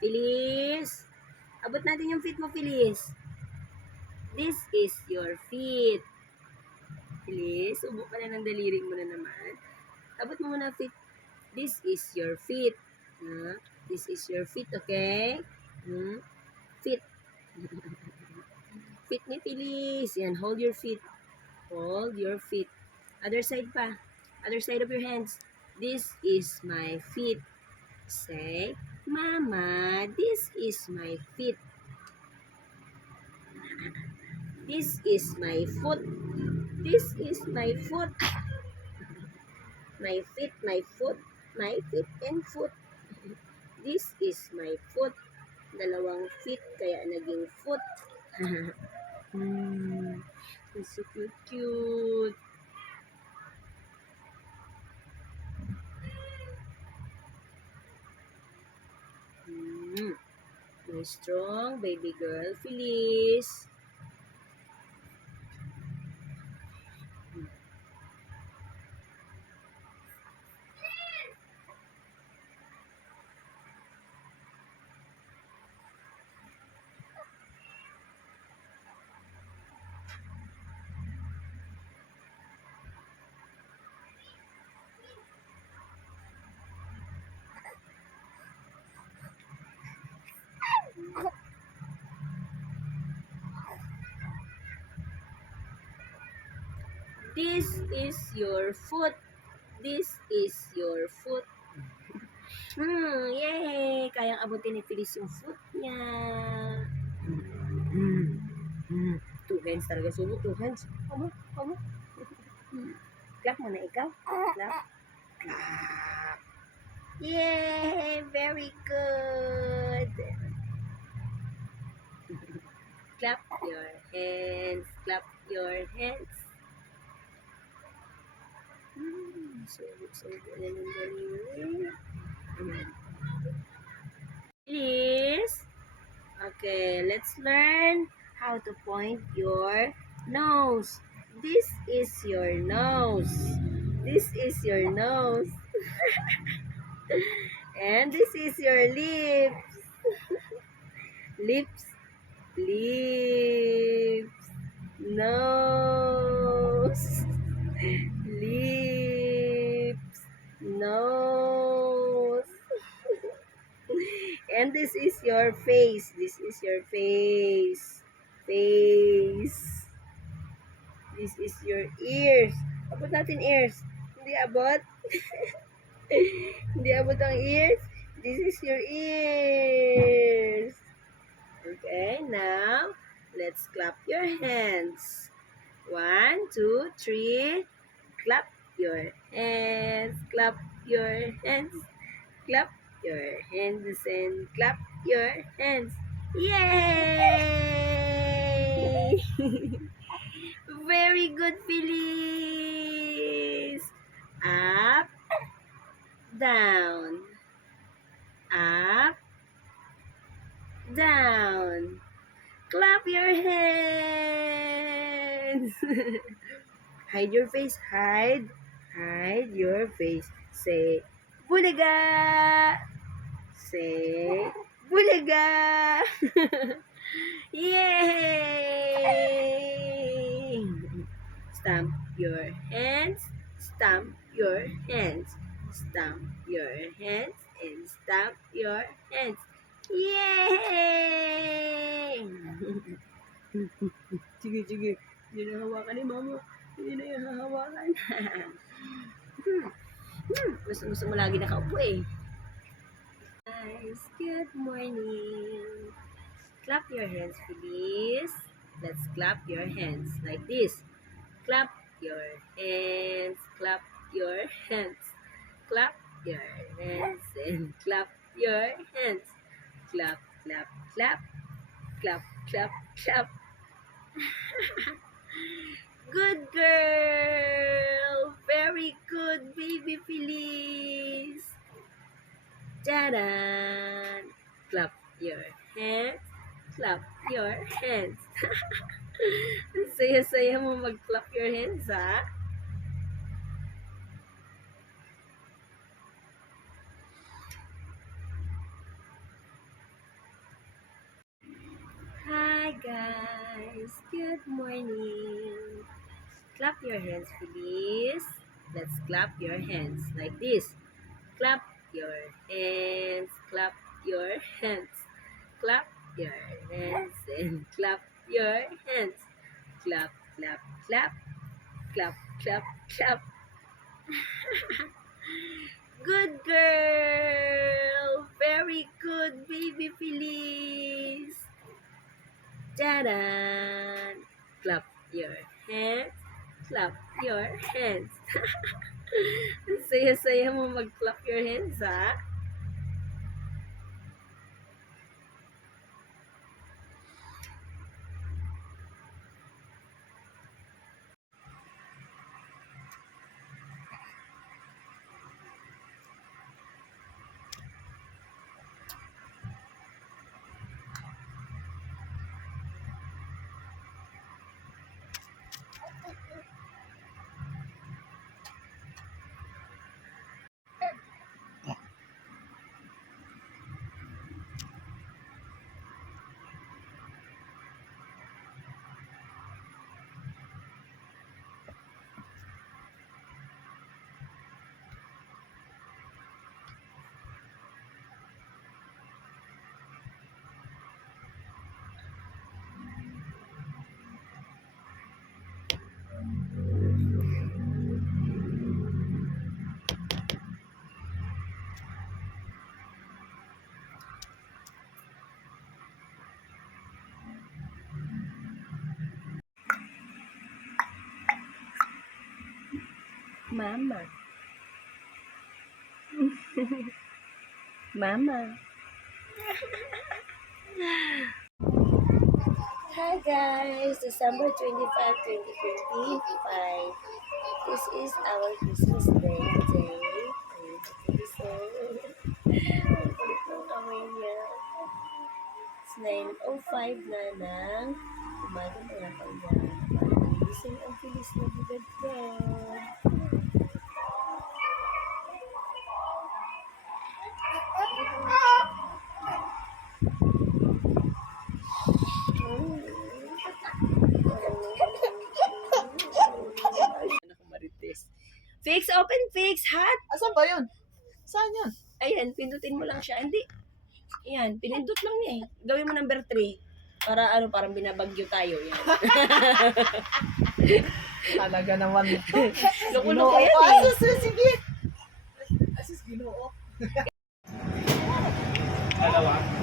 Feliz. Abot natin yung feet mo, Feliz. This is your feet. Feliz, subo ka na ng daliri mo na naman. Abot mo muna feet. This is your feet. This is your feet, okay? Feet. Feet ni Feliz. Yan, hold your feet. Hold your feet. Other side pa. Other side of your hands. This is my feet. Say, Mama, this is my feet. This is my foot. This is my foot. My feet, my foot. My feet and foot. This is my foot. Dalawang feet, kaya naging foot. It's so cute, cute. My strong baby girl, Feliz. This is your foot. This is your foot. Yay! Kayang abutin ni Feliz yung foot niya. Two hands talaga. Sumo, two hands. Omo. Clap mo na ikaw. Clap. Clap. Yay! Very good. Clap your hands. Clap your hands. So good. Please. Okay, let's learn how to point your nose. This is your nose. This is your nose. And this is your lips. Lips. Lips. Nose. Lips. Nose. And this is your face. This is your face. Face. This is your ears. Abot natin ears. Hindi abot. Hindi abot ang ears. This is your ears. Okay, now let's clap your hands. 1, 2, 3. Clap your hands. Clap your hands. Clap your hands and clap your hands. Yay! Very good, Feliz. Up, down. Up, down. Clap your hands. Hide your face. Hide your face. Say, Bulaga. Say, Bulaga. Yay! Stamp your hands. Stamp your hands. Stamp your hands and stamp your hands. Yay! Sige. Hindi na hawakan ni mama. Hindi na yung hahawakan. Gusto mo lagi nakaupo eh. Guys, good morning. Clap your hands, please. Let's clap your hands like this. Clap your hands. Clap your hands. Clap your hands and clap your hands. Clap, clap, clap. Clap, clap, clap. Good girl. Very good, baby Feliz. Tadan! Clap your hands. Clap your hands. Saya-saya mo mag-clap your hands, ha? guys, good morning. Clap your hands, please. Let's clap your hands like this. Clap your hands, clap your hands, clap your hands, and clap your hands. Clap, clap, clap, clap, clap, clap. Good girl! Very good, baby Feliz! Tadaan! Clap your hands. Clap your hands. Ang saya-saya mo mag-clap your hands, ha? Mama. Mama. Hi guys, December 25, 2025. This is our Christmas day today. So, ang kulit ng kamay niya. It's 9:05 na ng umaga mga kanya. Para gising ang Feliz na bugad ko. Fix, open, fix, hat. Asan ba yun? Saan yun? Ayan, pindutin mo lang siya. Hindi. Ayan, pinindot lang niya eh. Gawin mo number 3. Para ano, parang binabagyo tayo. Yan. Talaga naman. Loko-loko yan eh. Asus, sige. Asus, ginoo. Dalawa?